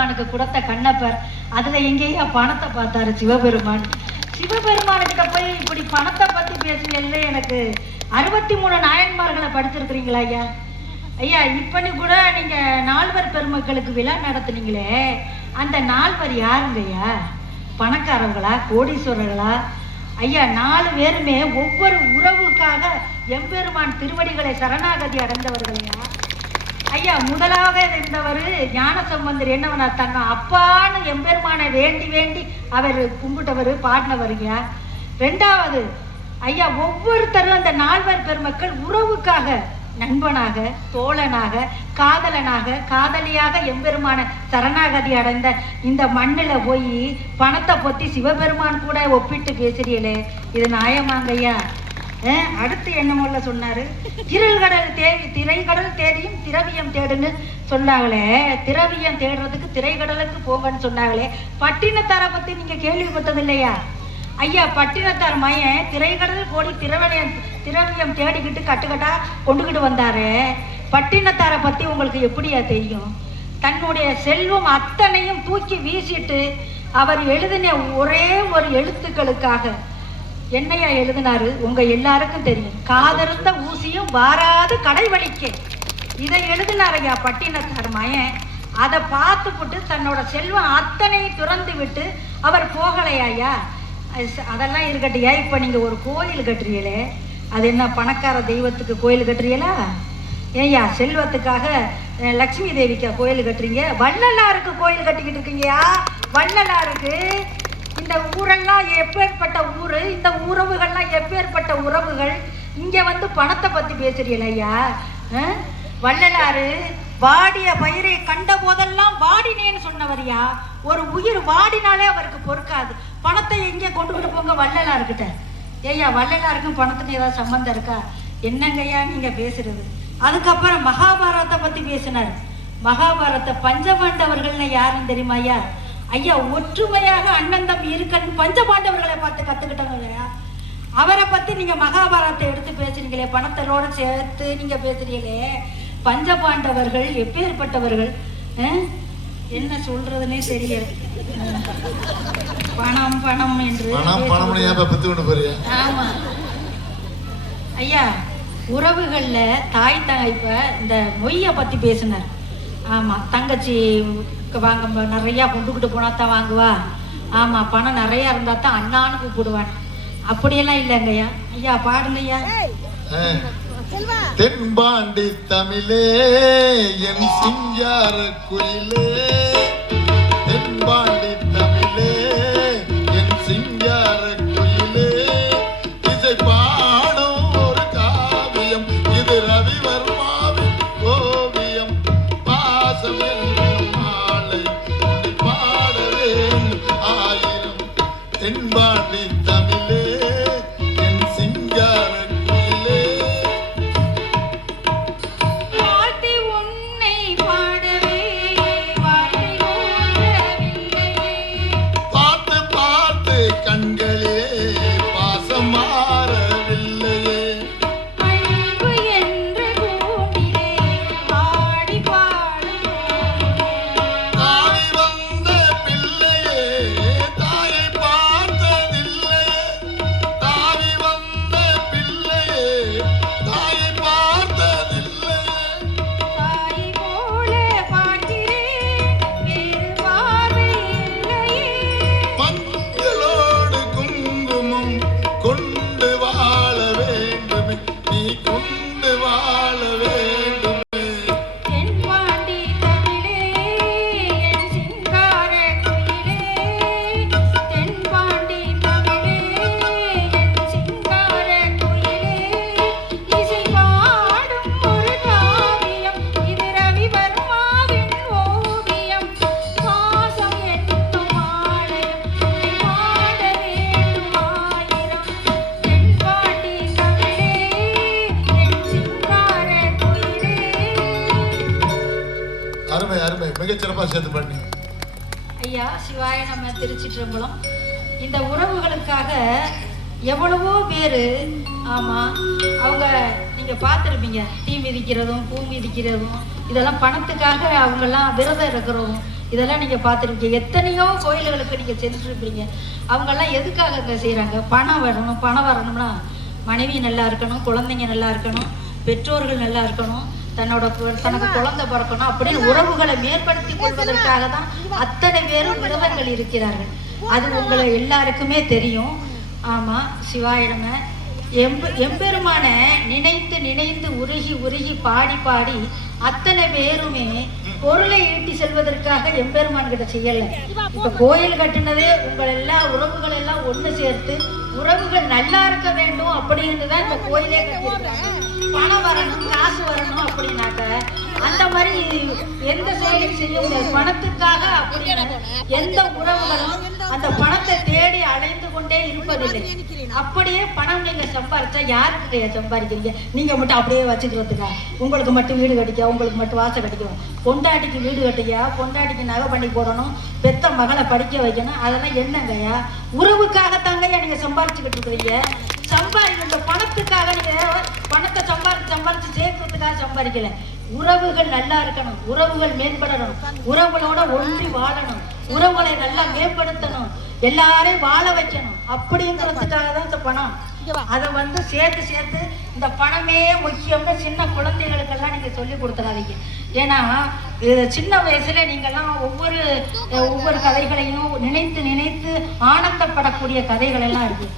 சிவபெருமானுக்கு கொடுத்த கண்ணப்பர் அதுல எங்கேயா பணத்தை பார்த்தாரு சிவபெருமான். சிவபெருமானுக்கிட்ட போய் இப்படி பணத்தை பத்தி பேசுவதில்ல. எனக்கு 63 நாயன்மார்களை படிச்சிருக்கிறீங்களா ஐயா? ஐயா இப்பன்னு கூட நீங்க நால்வர் பெருமக்களுக்கு விழா நடத்துனீங்களே, அந்த நால்வர் யாருங்க ஐயா? பணக்காரங்களா கோடீஸ்வரர்களா? ஐயா 4 பேருமே ஒவ்வொரு உறவுக்காக எம்பெருமான் திருவடிகளை சரணாகதி அடைந்தவர்களையா. ஐயா முதலாக இருந்தவர் ஞானசம்பந்தர் என்னவனா தங்க அப்பான்னு எம்பெருமானை வேண்டி வேண்டி அவர் கும்பிட்டவர் பாடினவருங்க. 2வது ஐயா ஒவ்வொருத்தரும் அந்த நால்வர் பெருமக்கள் உறவுக்காக நண்பனாக தோழனாக காதலனாக காதலியாக எம்பெருமான சரணாகதி அடைந்த இந்த மண்ணில் போய் பணத்தை பற்றி சிவபெருமான் கூட ஒப்பிட்டு பேசுறீங்களே, இது நியாயமாங்கய்யா? அடுத்து என்னமோல சொன்னாரு, திரைக்கடல் தேடியும் திரவியம் தேடுன்னு சொன்னாங்களே, திரவியம் தேடுறதுக்கு திரைக்கடலுக்கு போங்கன்னு சொன்னாங்களே, பட்டினத்தாரை பத்தி நீங்க கேள்விப்பட்டது இல்லையா ஐயா? பட்டினத்தார் மையன் திரைக்கடல் கோடி திரவியம் தேடிக்கிட்டு கட்டுக்கட்டா கொண்டுகிட்டு வந்தாரு. பட்டினத்தாரை பத்தி உங்களுக்கு எப்படியா தெரியும்? தன்னுடைய செல்வம் அத்தனையும் தூக்கி வீசிட்டு அவர் எழுதின ஒரே ஒரு எழுத்துக்களுக்காக என்னையா எழுதினாரு உங்க எல்லாருக்கும் தெரியும். காதருந்த ஊசியும் வாராது கடை வலிக்க, இதை எழுதினார் ஐயா பட்டினத்தார் மயன். அதை பார்த்துப்புட்டு தன்னோட செல்வம் அத்தனையும் துறந்து விட்டு அவர் போகலையா? அதெல்லாம் இருக்கட்டையா. இப்ப நீங்க ஒரு கோயில் கட்டுறீங்களே, அது என்ன பணக்கார தெய்வத்துக்கு கோயில் கட்டுறீங்களா? ஏய்யா செல்வத்துக்காக லட்சுமி தேவிக்கா கோயில் கட்டுறீங்க? வள்ளலாருக்கு கோயில் கட்டிக்கிட்டு இருக்கீங்கயா. வள்ளலாருக்கு இந்த ஊரெல்லாம் எப்பேற்பட்ட ஊரு, இந்த உறவுகள்லாம் எப்பேற்பட்ட உறவுகள். இங்க வந்து பணத்தை பத்தி பேசுறீங்களா ஐயா? வள்ளலாரு வாடிய பயிரை கண்ட போதெல்லாம் வாடினேன்னு சொன்னவரியா. ஒரு உயிர் வாடினாலே அவருக்கு பொறுக்காது. பணத்தை எங்கே கொண்டுகிட்டு போங்க வள்ளலார்கிட்ட. ஏய்யா வள்ளலாருக்கும் பணத்துக்கு ஏதாவது சம்பந்தம் இருக்கா? என்னங்கய்யா நீங்க பேசுறது? அதுக்கப்புறம் மகாபாரதத்தை பத்தி பேசினார். மகாபாரத பஞ்சபாண்டவர்கள்னு யாருன்னு தெரியுமா ஐயா? ஐயா ஒற்றுமையாக அண்ணன் தம்பி இருக்கன்னு பஞ்சபாண்டவர்களை பார்த்து கத்துக்கிட்டவங்க. அவரை பத்தி நீங்க மகாபாரதத்தை எடுத்து பேசுறீங்களே, பணத்தோட சேர்த்து நீங்க பேசுறீங்களே. பஞ்சபாண்டவர்கள் எப்பேற்பட்டவர்கள், என்ன சொல்றதுன்னே தெரியல. பணம் பணம் என்று ஆமா ஐயா. உறவுகள்ல தாய் தகைப்ப இந்த மொய்யை பத்தி பேசினார். ஆமா தங்கச்சி வாங்க நிறைய கொண்டுகிட்டு போனா தான் வாங்குவா. ஆமா பணம் நிறைய இருந்தா தான் அண்ணான்னு கூப்பிடுவான். அப்படியெல்லாம் இல்லைங்கய்யா. ஐயா பாடுங்க ஐயா. தென்பாண்டி தமிழே என் சிங்கார குயிலே, தென்பாண்டி தமிழே என் சிங்கார குயிலே, இசை பாடும் ஒரு காவியம் இது ரவிவர்மாவின் ஓவியம். பாசம் என்னும் மாலை பாடவே 1000. தென்பாண்டி தமிழே என் சிங்கார சேர்த்து பண்ணி ஐயா சிவாய நம்ம திருச்சிற்றம்பலம். இந்த உறவுகளுக்காக எவ்வளவோ பேரு ஆமா அவங்க நீங்க பார்த்துருப்பீங்க. தீ மிதிக்கிறதும் பூ மிதிக்கிறதும் இதெல்லாம் பணத்துக்காக அவங்கெல்லாம் விரதம் இருக்கிறதும் இதெல்லாம் நீங்கள் பார்த்துருப்பீங்க. எத்தனையோ கோயில்களுக்கு நீங்கள் செஞ்சுருப்பீங்க. அவங்கெல்லாம் எதுக்காக இங்கே செய்கிறாங்க? பணம் வரணும். பணம் வரணும்னா மனைவி நல்லா இருக்கணும், குழந்தைங்க நல்லா இருக்கணும், பெற்றோர்கள் நல்லா இருக்கணும், தனக்கு குழந்தை பிறக்கணும் அப்படின்னு உறவுகளை மேம்படுத்தி கொள்வதற்காக தான் அத்தனை பேரும் விரதங்கள் இருக்கிறார்கள். அது உங்களை எல்லாருக்குமே தெரியும். ஆமாம், சிவாயிடம எம்பெருமான நினைத்து நினைத்து உருகி உருகி பாடி பாடி அத்தனை பேருமே பொருளை ஈட்டி செல்வதற்காக எம்பெருமான் கிட்ட செய்யலை. இப்ப கோயில் கட்டினதே உங்கள் எல்லா உறவுகள் எல்லாம் ஒன்று சேர்த்து உறவுகள் நல்லா இருக்க வேண்டும் அப்படின்னு தான் இந்த கோயிலே கட்டியிருக்காங்க. பணம் வரணும், காசு வரணும் அப்படின்னாக்க அந்த மாதிரி எந்த செயலையும் செய்ய முடியாது. பணத்துக்காக அப்படின்னு எந்த உறவுகளும் அந்த பணத்தை தேடி அலைந்து கொண்டே இருப்பதில்லை. அப்படியே பணம் நீங்க சம்பாரிச்சா யாருக்கு சம்பாதிக்கிறீங்க? நீங்க மட்டும் அப்படியே வச்சுக்கிறதுக்கா? உங்களுக்கு மட்டும் வீடு கட்டிக்க, உங்களுக்கு மட்டும் வாசல் கட்டிக்கும், பொண்டாட்டிக்கு வீடு கட்டிக்க, பொண்டாட்டிக்கு நகை பண்ணி போடணும், பெத்த மகளை படிக்க வைக்கணும், அதெல்லாம் என்னங்கய்யா? உறவுக்காகத்தாங்கய்யா நீங்க சம்பாரிச்சுக்கிட்டு இருக்கிறீங்க. இந்த பணத்துக்காக நீங்க பணத்தை சம்பாரிச்சு சேர்க்கறதுக்காக சம்பாதிக்கல. உறவுகள் நல்லா இருக்கணும், உறவுகள் மேம்படணும், உறவுகளோட ஒன்றி வாழணும், உறவுகளை நல்லா மேம்படுத்தணும், எல்லாரையும் வாழ வைக்கணும் அப்படிங்கிறதுக்காக தான் இந்த பணம். அதை சேர்த்து சேர்த்து இந்த பணமே முக்கியம்னு சின்ன குழந்தைகளுக்கெல்லாம் நீங்க சொல்லி கொடுத்துடாதீங்க. ஏன்னா சின்ன வயசுல நீங்கெல்லாம் ஒவ்வொரு கதைகளையும் நினைத்து நினைத்து ஆனந்தப்படக்கூடிய கதைகள் எல்லாம் இருக்கு.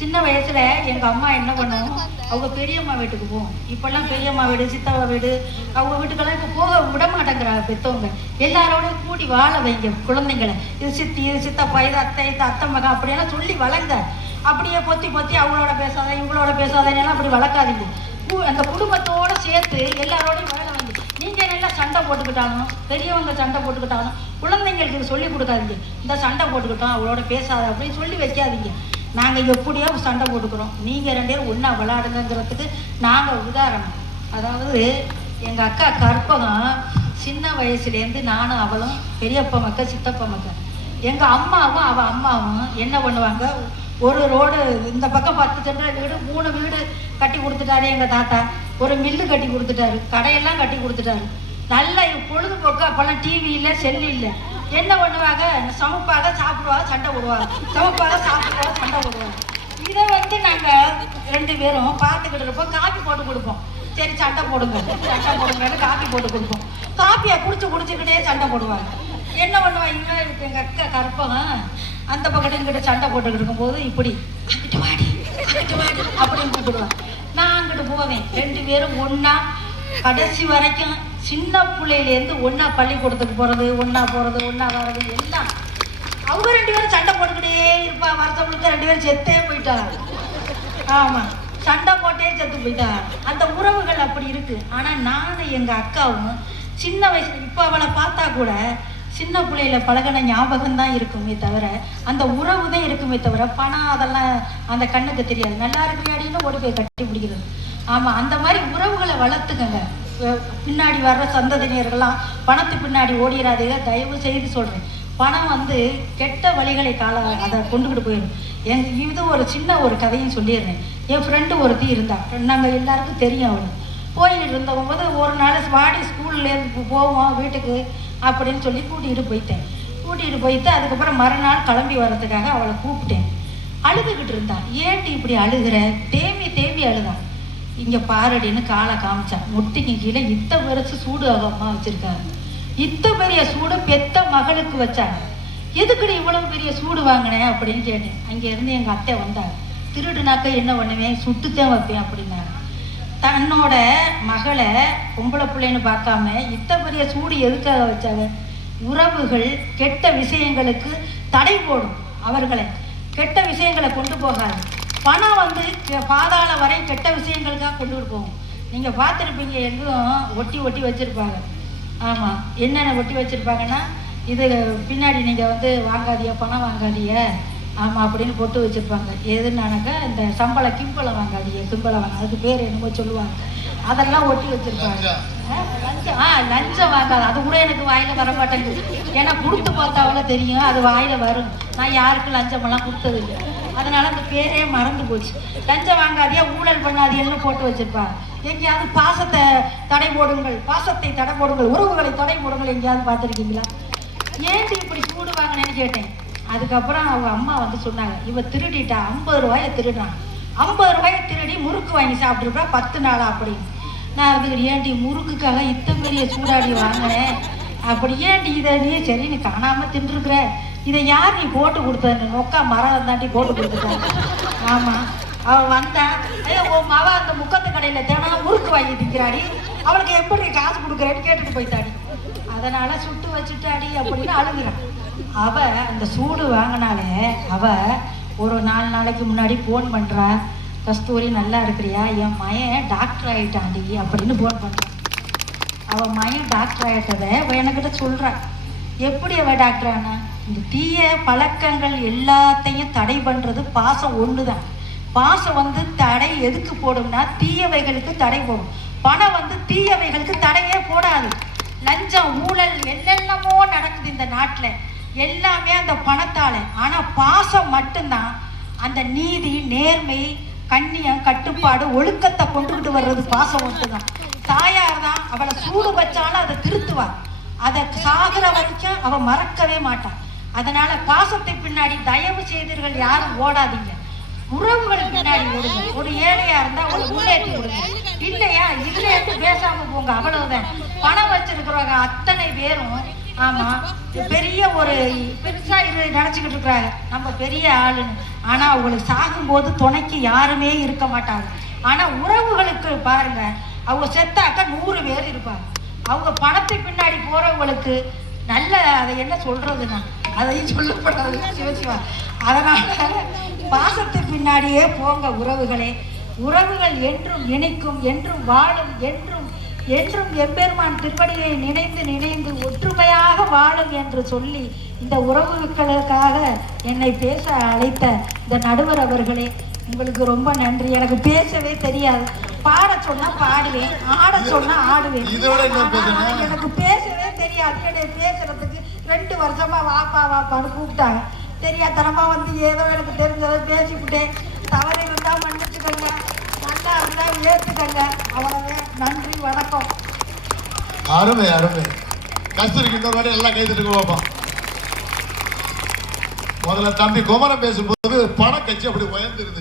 சின்ன வயசுல எங்க அம்மா என்ன பண்ணுவோம், அவங்க பெரியம்மா வீட்டுக்கு போவோம். இப்பெல்லாம் பெரியம்மா வீடு, சித்தவா வீடு, அவங்க வீட்டுக்கெல்லாம் இப்போ போக விட மாட்டேங்கிறாங்க பெற்றவங்க. எல்லாரோடையும் கூடி வாழ வைங்க குழந்தைங்களை. இது சித்தி, இது சித்தப்பா, இது அத்தை, இது அத்தை மகன் அப்படியெல்லாம் சொல்லி வளங்க. அப்படியே பொத்தி பொத்தி அவங்களோட பேசாத இவங்களோட பேசாதேன்னா அப்படி வளர்க்காதீங்க. அந்த குடும்பத்தோட சேர்த்து எல்லாரோடையும் வாழ வைங்க. நீங்க நல்லா சண்டை போட்டுக்கிட்டாலும், பெரியவங்க சண்டை போட்டுக்கிட்டாலும் குழந்தைங்களுக்கு சொல்லி கொடுக்காதீங்க. இந்த சண்டை போட்டுக்கிட்டோம் அவளோட பேசாத அப்படின்னு சொல்லி வைக்காதீங்க. நாங்கள் எப்படியோ சண்டை போட்டுக்கிறோம், நீங்கள் 2 பேரும் ஒன்றா விளையாடுங்கிறதுக்கு நாங்கள் உதாரணம். அதாவது எங்கள் அக்கா கற்பகம் சின்ன வயசுலேருந்து நானும் அவளும் பெரியப்பா மக்கள் சித்தப்பா மக்கள். எங்கள் அம்மாவும் அவள் அம்மாவும் என்ன பண்ணுவாங்க, ஒரு ரோடு இந்த பக்கம் 10 சென்டர் வீடு 3 வீடு கட்டி கொடுத்துட்டாரு எங்கள் தாத்தா. ஒரு மில்லு கட்டி கொடுத்துட்டாரு, கடையெல்லாம் கட்டி கொடுத்துட்டாரு. நல்ல பொழுதுபோக்கு. அப்போல்லாம் டிவி இல்லை, செல்லு இல்லை. என்ன பண்ணுவாங்க, சமைப்பாக சாப்பிடுவாங்க, சண்டை போடுவாங்க, சமைப்பாக சாப்பிடுவாங்க, சண்டை போடுவாங்க. இதை நாங்கள் 2 பேரும் பார்த்துக்கிட்டு இருப்போம். காப்பி போட்டு கொடுப்போம். சரி சண்டை போடுங்கன்னு காப்பி போட்டு கொடுப்போம். காப்பியை குடிச்சுக்கிட்டே சண்டை போடுவாங்க. என்ன பண்ணுவாங்க, எங்கள் அக்கா கற்பகம் அந்த பக்கத்து எங்கிட்ட சண்டை போட்டுக்கிட்டு இருக்கும்போது இப்படி அங்கிட்டு வாடி அப்படின்னு கூப்பிடுவாங்க. நான் அங்கிட்டு போவேன். 2 பேரும் ஒன்றா கடைசி வரைக்கும் சின்ன பிள்ளையிலேருந்து ஒன்றா பள்ளிக்கூடத்துக்கு போகிறது, ஒன்றா வர்றது எல்லாம். அவங்க 2 பேரும் சண்டை போட்டுக்கிட்டே இருப்பா. வருஷம் முழுக்க 2 பேரும் செத்தே போயிட்டாங்க. ஆமாம், சண்டை போட்டே செத்து போயிட்டாங்க. அந்த உறவுகள் அப்படி இருக்கு. ஆனால் நானும் எங்கள் அக்காவும் சின்ன வயசு இப்போ அவளை பார்த்தா கூட சின்ன பிள்ளையில பழகின ஞாபகம் தான் இருக்குமே தவிர அந்த உறவு தான் இருக்குமே தவிர பணம் அதெல்லாம் அந்த கண்ணுக்கு தெரியாது. நல்லா இருக்கிறாடின்னு ஓடி போய் கட்டி பிடிக்கிறது. ஆமாம், அந்த மாதிரி உறவுகளை வளர்த்துக்கங்க. பின்னாடி வர்ற சந்ததியினர்கள்லாம் பணத்து பின்னாடி ஓடிடாதீங்க, தயவு செய்து சொல்கிறேன். பணம் கெட்ட வழிகளை அதை கொண்டுக்கிட்டு போயிடும். இது ஒரு சின்ன ஒரு கதையும் சொல்லிடுறேன். என் ஃப்ரெண்டு ஒருத்தி இருந்தா, நாங்கள் எல்லாருக்கும் தெரியும். அவள் போயிட்டு இருந்தபோது ஒரு நாள் வாடி ஸ்கூல்லேருந்து போவோம் வீட்டுக்கு அப்படின்னு சொல்லி கூட்டிகிட்டு போயிட்டு அதுக்கப்புறம் மறுநாள் கிளம்பி வர்றதுக்காக அவளை கூப்பிட்டேன். அழுதுகிட்டு இருந்தா. ஏன்ட்டு இப்படி அழுகிற? தேம்பி அழுதான். இங்கே பாரடின்னு காலை காமிச்சான். முட்டிக்கு கீழே இத்த பெருசு சூடு அம்மா வச்சிருக்காங்க. இத்த பெரிய சூடு பெத்த மகளுக்கு வச்சாங்க. எதுக்குடி இவ்வளவு பெரிய சூடு வாங்கினேன் அப்படின்னு கேட்டேன். அங்கேருந்து எங்கள் அத்தை வந்தாங்க. திருடுனாக்க என்ன பண்ணுவேன், சுட்டுத்தான் வைப்பேன் அப்படின்னாங்க. தன்னோட மகளை பொம்பளை பிள்ளைன்னு பார்க்காம இத்த பெரிய சூடு எதுக்காக வச்சாங்க? உறவுகள் கெட்ட விஷயங்களுக்கு தடை போடும். அவர்களை கெட்ட விஷயங்களை கொண்டு போகாது. பணம் பாதாள வரை கெட்ட விஷயங்களுக்காக கொண்டு போகும். நீங்கள் பார்த்துருப்பீங்க, எங்கும் ஒட்டி வச்சுருப்பாங்க. ஆமாம், என்னென்ன ஒட்டி வச்சுருப்பாங்கன்னா, இது பின்னாடி நீங்கள் வாங்காதீங்க, பணம் வாங்காதீங்க, ஆமாம் அப்படின்னு போட்டு வச்சுருப்பாங்க. எதுனாக்கா இந்த கிம்பளம் வாங்காதீங்க, அதுக்கு பேர் என்னமோ சொல்லுவாங்க. அதெல்லாம் ஒட்டி வச்சுருப்பாங்க. லஞ்சம் வாங்காது. அது கூட எனக்கு வாயில் வர மாட்டேங்குது. ஏன்னா கொடுத்து பார்த்தாவளோ தெரியும், அது வாயில் வரும். நான் யாருக்கும் லஞ்சமெல்லாம் கொடுத்தது இல்லை. அதனால அந்த பேரே மறந்து போச்சு. லஞ்சம் வாங்காதியா, ஊழல் பண்ணாதியன்னு போட்டு வச்சிருப்பாங்க. எங்கேயாவது பாசத்தை தடை போடுங்கள், உறவுகளை தடை போடுங்கள் எங்கேயாவது பார்த்துருக்கீங்களா? ஏன்டி இப்படி சூடு வாங்கினேன்னு கேட்டேன். அதுக்கப்புறம் அவங்க அம்மா வந்து சொன்னாங்க, இவ திருடிட்டா 50 ரூபாயை திருடுறான், 50 ரூபாயை திருடி முறுக்கு வாங்கி சாப்பிட்டுருப்பா 10 நாளா அப்படின்னு. நான் இருந்துக்கிட்டு ஏன்டி முறுக்குக்காக இத்தனை பெரிய சூடாடி வாங்கினேன் அப்படி ஏன்டி இதை நீ சரி நீ காணாம தின்றுருக்குற, இதை யார் நீ போட்டு கொடுத்த நொக்கா மரம் தாண்டி போட்டு கொடுத்துட்டாங்க. ஆமாம் அவள் வந்தா, ஐயோ உன் மவ அந்த முக்கத்து கடையில் தினம் முறுக்கு வாங்கி திங்கிறாடி, அவளுக்கு எப்படி காசு கொடுக்குறேன்னு கேட்டுட்டு போய்த்தாடி, அதனால சுட்டு வச்சுட்டாடி அப்படின்னு அழுகுறான். அவ அந்த சூடு வாங்கினாலே அவ ஒரு 4 நாளைக்கு முன்னாடி ஃபோன் பண்ணுறா, கஸ்தூரி நல்லா இருக்கிறியா, என் மயன் டாக்டர் ஆகிட்டாண்டி அப்படின்னு ஃபோன் பண்ணுறான். அவள் மயன் டாக்டர் ஆகிட்டதை என்கிட்ட சொல்கிறான். எப்படி அவள் டாக்டர் ஆனா, இந்த தீய பழக்கங்கள் எல்லாத்தையும் தடை பண்ணுறது பாசம் ஒன்று தான். பாசம் வந்து தடை எதுக்கு போடும்னா தீயவைகளுக்கு தடை போடும். பணம் வந்து தீயவைகளுக்கு தடையே போடாது. லஞ்சம் ஊழல் என்னென்னமோ நடக்குது இந்த நாட்டில், எல்லாமே அந்த பணத்தால். ஆனால் பாசம் மட்டும்தான் அந்த நீதி நேர்மை கண்ணியம் கட்டுப்பாடு ஒழுக்கத்தை கொண்டுகிட்டு வர்றது பாசம் மட்டும்தான். தாயார் தான் அவளை சூடு வச்சாலும் அதை திருத்துவாள், அதை சாகிற வரைக்கும் அவள் மறக்கவே மாட்டான். அதனால பாசத்தை பின்னாடி தயவு செய்தீர்கள் யாரும் ஓடாதீங்க, உறவுகள் பின்னாடி ஓடுங்க. ஒரு ஏழையா இருந்தா அவளை முன்னேற்றி விடுங்க, இல்லையா இல்லைன்னு பேசாம போங்க, அவ்வளவுதான். பணம் வச்சிருக்கிறவங்க அத்தனை பேரும் ஆமா பெரிய ஒரு பெருசா நினைச்சுக்கிட்டு இருக்கிறாங்க நம்ம பெரிய ஆளுன்னு. ஆனா அவங்களுக்கு சாகும்போது துணைக்கு யாருமே இருக்க மாட்டாங்க. ஆனா உறவுகளுக்கு பாருங்க, அவங்க செத்தாக்க 100 பேர் இருப்பாங்க. அவங்க பணத்தை பின்னாடி போறவங்களுக்கு நல்ல அதை என்ன சொல்றதுன்னா அதையும் சொல்லப்படாது சிவசிவா. அதனால பாசத்தை பின்னாடியே போங்க உறவுகளே. உறவுகள் என்றும் இணைக்கும், என்றும் வாழும், என்றும் என்றும் எம்பெருமான் திருப்படியை நினைந்து நினைந்து ஒற்றுமையாக வாழும் என்று சொல்லி இந்த உறவுகளுக்காக என்னை பேச அழைத்த இந்த நடுவர் அவர்களே உங்களுக்கு ரொம்ப நன்றி. எனக்கு பேசவே தெரியாது, பாட சொன்னா பாடுவேன், ஆட சொன்னா ஆடுவேன், எனக்கு பேசவே தெரியாது. என்னை பேசுறதுக்கு 2 வருஷமா வாப்பா வாப்பான்னு கூப்பிட்டாங்க. தெரியாதனமா வந்து ஏதோ எனக்கு தெரிஞ்சதை பேசிவிட்டேன். தவறு இருந்தா மன்னிச்சுக்கோங்க, நல்லா இருந்தா ஏற்றுக்கங்க, அவ்வளவே. நன்றி, வணக்கம். அருமை அருமை. கஸ்தூரிக்கு இந்த மாதிரி எல்லாம் கைதுட்டு பார்ப்போம். முதல்ல தம்பி குமரன் பேசும்போது பணம் கட்சி அப்படி உயர்ந்து இருந்துச்சு.